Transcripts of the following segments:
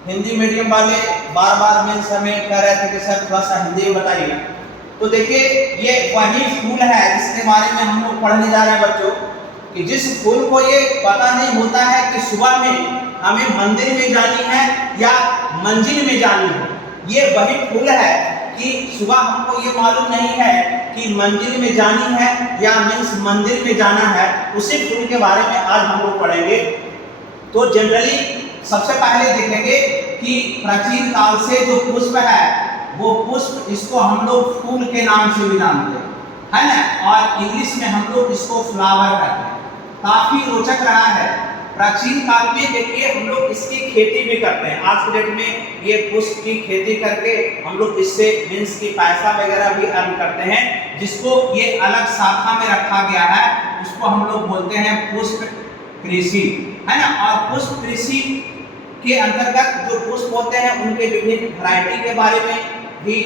Hindi medium वाले बार बार means हमें कह रहे थे कि सर थोड़ा सा हिंदी में बताइए। तो देखिए ये वही फूल है जिसके बारे में हम लोग पढ़ने जा रहे हैं बच्चों, कि जिस फूल को ये पता नहीं होता है कि सुबह में हमें मंदिर में जानी है या मंजिल में जानी है। ये वही फूल है कि सुबह हमको ये मालूम नहीं है कि मंजिल में जानी है या मीन्स मंदिर में जाना है। उसी फूल के बारे में आज हम लोग पढ़ेंगे। तो जनरली सबसे पहले देखेंगे कि प्राचीन काल से जो पुष्प है वो पुष्प, इसको हम लोग फूल के नाम से भी जानते हैं, है ना, और इंग्लिश में हम लोग इसको फ्लावर कहते हैं। काफी रोचक रहा है। प्राचीन काल में देखिए हम लोग इसकी खेती भी करते हैं। आज के डेट में ये पुष्प की खेती करके हम लोग इससे मीन्स की पैसा वगैरह भी अर्न करते हैं, जिसको ये अलग शाखा में रखा गया है। उसको हम लोग बोलते हैं पुष्प कृषि, है ना। और पुष्प कृषि के अंतर्गत जो पुष्प होते हैं उनके विभिन्न वैरायटी के बारे में भी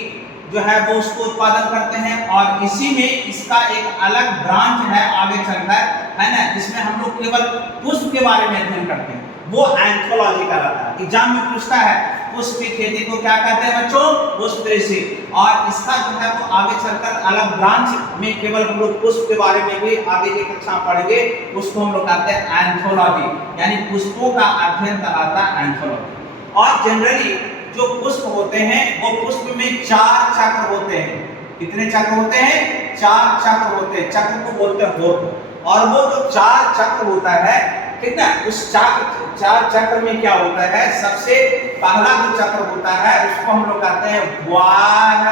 जो है वो उसको उत्पादन करते हैं। और इसी में इसका एक अलग ब्रांच है आगे चलकर, है ना, जिसमें हम लोग केवल पुष्प के बारे में अध्ययन करते हैं, वो एंथोलॉजी कहलाता है। एग्जाम में पूछता है पुष्प की खेती को क्या कहते हैं बच्चों, पुष्प कृषि। और इसका जो है वो आगे चलकर अलग ब्रांच में केवल हम लोग पुष्प के बारे में भी आगे की कक्षा पढ़ेंगे, उसको हम लोग कहते हैं एंथोलॉजी, यानी पुष्पों का अध्ययन कहलाता है एंथोलॉजी। और जनरली जो पुष्प होते हैं वो पुष्प में 4 चक्र होते हैं। कितने चक्र होते हैं? 4 चक्र होते हैं। चक्र को बोलते हैं होठ। और वो जो 4 चक्र होता है, ठीक ना, उस 4 चक्र में क्या होता है, सबसे पहला जो चक्र होता है उसको हम लोग कहते हैं वाह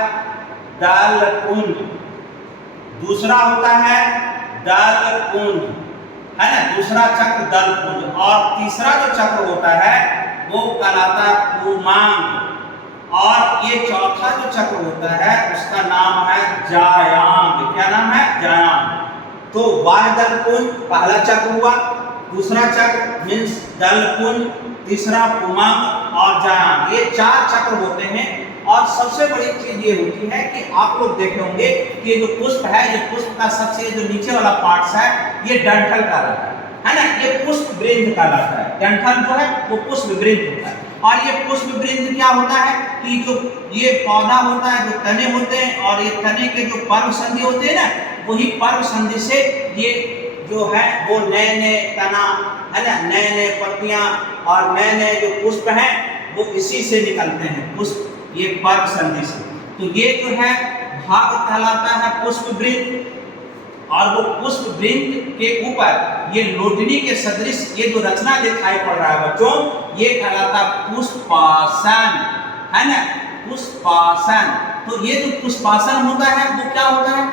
दल पुंज। दूसरा होता है दल पुंज, है ना, दूसरा चक्र दल पुंज। और तीसरा जो चक्र होता है वो कहलाता है पुमांग। और ये चौथा जो चक्र होता है उसका नाम है जायांग। क्या नाम है? जायांग। तो वाह दल पुंज पहला चक्र हुआ, दूसरा चक्र मीन्स दल पुंज, तीसरा पुमांग और जायांग। ये 4 चक्र होते हैं। और सबसे बड़ी चीज ये होती है कि आप लोग देखे होंगे कि ये जो पुष्प है, ये पुष्प का सबसे जो नीचे वाला पार्ट है ये डंठल कहलाता है ना, ये पुष्प वृंद कहलाता है। डंठल जो है वो पुष्प वृंद होता है। और ये पुष्प वृंद क्या होता है कि जो ये पौधा होता है, जो तने होते हैं, और ये तने के जो पर्व संधि होते हैं ना, वही पर्व संधि से ये जो है वो नए नए तना, है ना, नए नए पत्तियां और नए नए जो पुष्प हैं वो इसी से निकलते हैं, पुष्प, ये पर्व संधि से। तो ये जो है भाग कहलाता है पुष्प वृंद। और वो पुष्प वृंद के ऊपर ये लोटनी के सदृश ये जो रचना दिखाई पड़ रहा है बच्चों, ये कहलाता पुष्पासन, है ना, पुष्पासन। तो ये जो पुष्पासन होता है वो क्या होता है?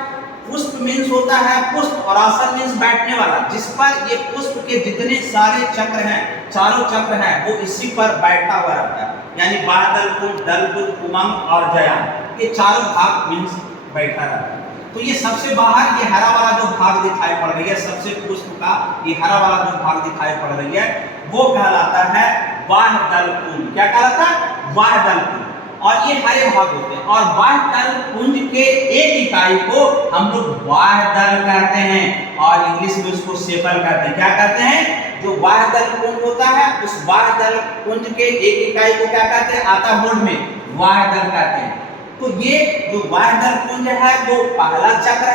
पुष्प मीन्स होता है पुष्प, और आसन मीन्स बैठने वाला, जिस पर ये पुष्प के जितने सारे चक्र हैं, चारों चक्र हैं, वो इसी पर बैठा हुआ रहता है। यानी बादल पुंज, दल पुंज, उमंग और जयांग, ये चारों भाग मीन्स बैठा रहता है। तो ये सबसे बाहर ये हरा वाला जो भाग दिखाई पड़ रही है, सबसे पुष्प का ये हरा वाला जो भाग दिखाई पड़ रही है वो कहलाता है वाह दल पुंज। क्या कहलाता है? वाह दल पुंज। और ये हरे भाग होते हैं। और वाह दल पुंज के एक इकाई को हम लोग वाह दल कहते हैं, और इंग्लिश में उसको सेपल कहते हैं। क्या कहते हैं? जो वाह दल पुंज होता है उस वाह दल पुंज के एक इकाई को क्या कहते हैं? आता बोर्ड में वाह दल कहते हैं। तो ये जो वाह दल पुंज है वो पहला चक्र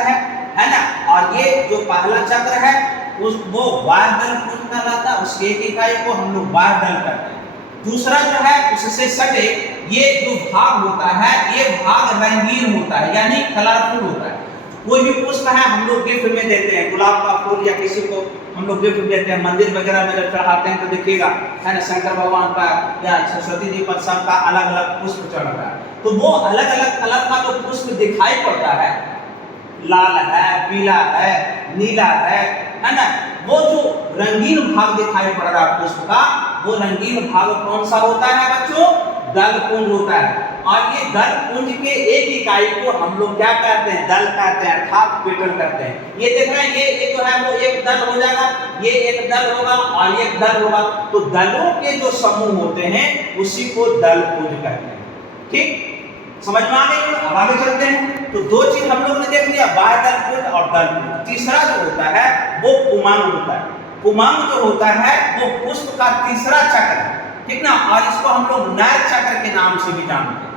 है ना। और ये जो पहला चक्र है उस वो वाह दल पुंज कहलाता है, उसके एक इकाई को हम लोग वाह दल कहते हैं। दूसरा जो है उससे सटे ये जो भाग होता है, ये भाग रंगीन होता है, यानी कलरफुल होता है। कोई भी पुष्प है हम लोग गिफ्ट में देते हैं, गुलाब का फूल या किसी को हम लोग गिफ्ट देते हैं, मंदिर वगैरह में जब चढ़ाते हैं तो देखिएगा, है ना, शंकर भगवान का या सरस्वती जी पर सबका अलग अलग पुष्प चढ़ता है। तो वो अलग अलग कलर का जो पुष्प दिखाई पड़ता है, लाल है, पीला है, नीला है ना, वो जो रंगीन भाग दिखाई पड़ रहा है पुष्प का, वो रंगीन भाग कौन सा होता है बच्चों? दल पुंज होता है। और ये दल पुंज के एक इकाई को हम लोग क्या कहते हैं? दल कहते हैं, अर्थात पेटल कहते हैं। ये देख रहे हैं, ये जो है वो एक दल हो जाएगा, ये एक दल होगा और एक दल होगा। तो दलों के जो समूह होते हैं उसी को दल पुंज कहते हैं। ठीक, समझ में आ गई? अब आगे चलते हैं। तो दो चीज हम लोग ने देख लिया, बाह्य दल पुंज और दल पुंज। तीसरा जो होता है वो पुमांग होता है। पुमांग जो होता है वो पुष्प का तीसरा चक्र है। ठीक ना। और इसको हम लोग नर चक्र के नाम से भी जानते हैं।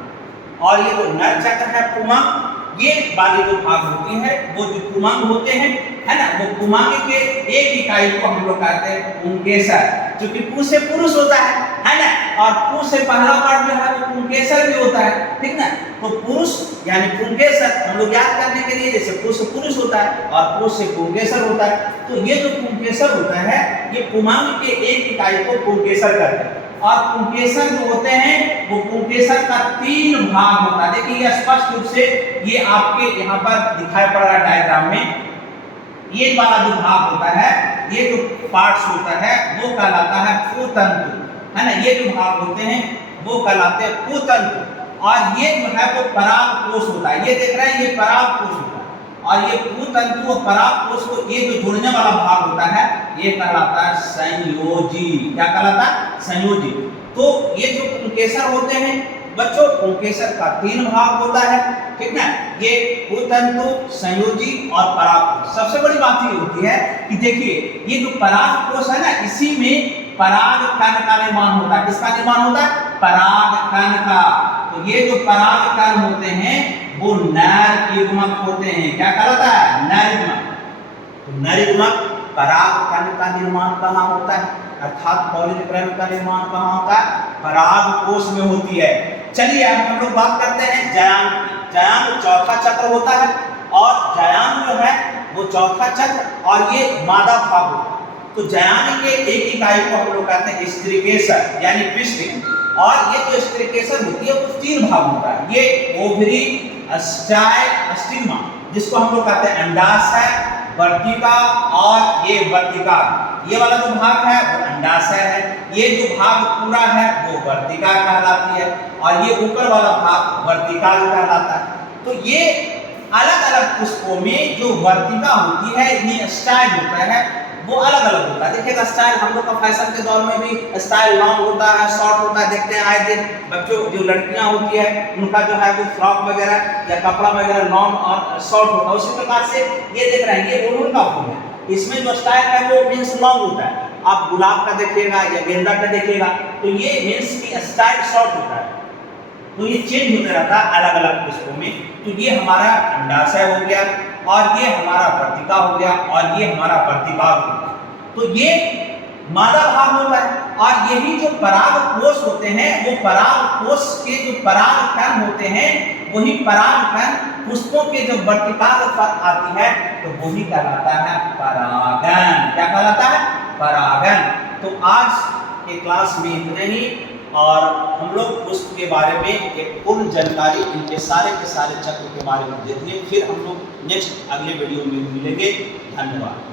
और ये जो नर चक्र है पुमंग, ये वाली जो भाग होती है वो जो पुमंग होते हैं, है ना, वो पुमंग के एक इकाई को हम लोग कहते हैं पुंकेसर, जो कि पु से पुरुष होता है ना। और पु से पहला वर्ड जो है वो पुंकेसर भी होता है, ठीक ना। तो पुरुष यानी पुंकेसर हम लोग याद करने के लिए, जैसे पु से पुरुष होता है और पु से पुंकेसर होता है, तो ये जो पुंकेसर होता है ये पुमंग के एक इकाई को पुंकेसर करते हैं। और पुंकेसर जो होते हैं वो पुंकेसर का 3 भाग होता है। देखिए ये स्पष्ट रूप से ये आपके यहाँ पर दिखाई पड़ रहा है डायग्राम में। ये वाला जो भाग होता है, ये जो पार्ट्स होता है वो कहलाता है पुतंतु, है ना। ये जो भाग होते हैं वो कहलाते हैं पुतंतु। और ये जो है वो परागकोश होता है। ये देख रहे हैं, ये परागकोश होता है। और ये पुतंतु और परागकोश को ये जो जुड़ने वाला भाग होता है ये कहलाता है संयोजी। क्या कहलाता है? संयोजी। तो ये जो पुंकेसर होते हैं बच्चों, पुंकेसर का 3 भाग होता है, ठीक ना। ये पुतंतु, संयोजी और परागकोश। सबसे बड़ी बात ये होती है कि देखिए ये जो परागकोश है ना, इसी में पराग कण का निर्माण होता है। किसका निर्माण होता है? पराग कण का। तो ये जो पराग कण होते हैं वो नर युग्मक होते हैं। क्या कहलाता है? नर युग्मक। तो नर युग्मक पराग कण का निर्माण कहाँ होता है, अर्थात पॉलिनक्रम का निर्माण कहाँ होता है? परागकोश में होती है। चलिए अब हम लोग बात करते हैं जयांग की। जयांग चौथा चक्र होता है और जयांग जो है वो चौथा चक्र और ये मादा भाग होता है। तो जयांग के एक इकाई को हम लोग कहते हैं स्त्रीकेसर यानी पिष्ट। और ये जो स्त्रीकेसर होती है वो 3 भाग होता है। ये ओवरी, स्टिग्मा, जिसको हम लोग कहते हैं अंडाशय, वर्तिका और ये वर्तिका। ये वाला जो भाग है वो अंडाशय है, ये जो भाग पूरा है वो वर्तिका कहलाती है, और ये ऊपर वाला भाग वर्तिका कहलाता है। तो ये अलग अलग पुष्पों में जो वर्तिका होती है, ये स्टाइल होता है वो अलग अलग होता है। देखिएगा स्टाइल, हम लोग का फैशन के दौर में भी स्टाइल लॉन्ग होता है, शॉर्ट होता है। देखते हैं आए दिन बच्चों जो लड़कियां होती है उनका जो है वो फ्रॉक वगैरह या कपड़ा वगैरह लॉन्ग और शॉर्ट होता है। उसी प्रकार से ये देख रहे हैं, ये ओड़हुल का फूल है, इसमें जो स्टाइल है वो मीन्स लॉन्ग होता है। आप गुलाब का देखिएगा या गेंदा का देखिएगा तो ये मीन्स की स्टाइल शॉर्ट होता है। तो ये चेंज होते रहता है अलग अलग पुष्पों में। तो ये हमारा अंडाशय हो गया और ये हमारा वर्तिका हो गया और ये हमारा वर्तिकाग्र हो गया। तो ये मादा भाग होता है। और यही जो परागकोश होते हैं वो परागकोश के जो परागकण होते हैं वही परागकण पुष्पों के जो वर्तिकाग्र पर आती है तो वही कहलाता है परागन। क्या कहलाता है? परागन। तो आज के क्लास में इतने ही, और हम लोग पुष्प के बारे में एक पूर्ण जानकारी इनके सारे के सारे चक्र के बारे में देखेंगे। फिर हम लोग नेक्स्ट अगले वीडियो में मिलेंगे। धन्यवाद।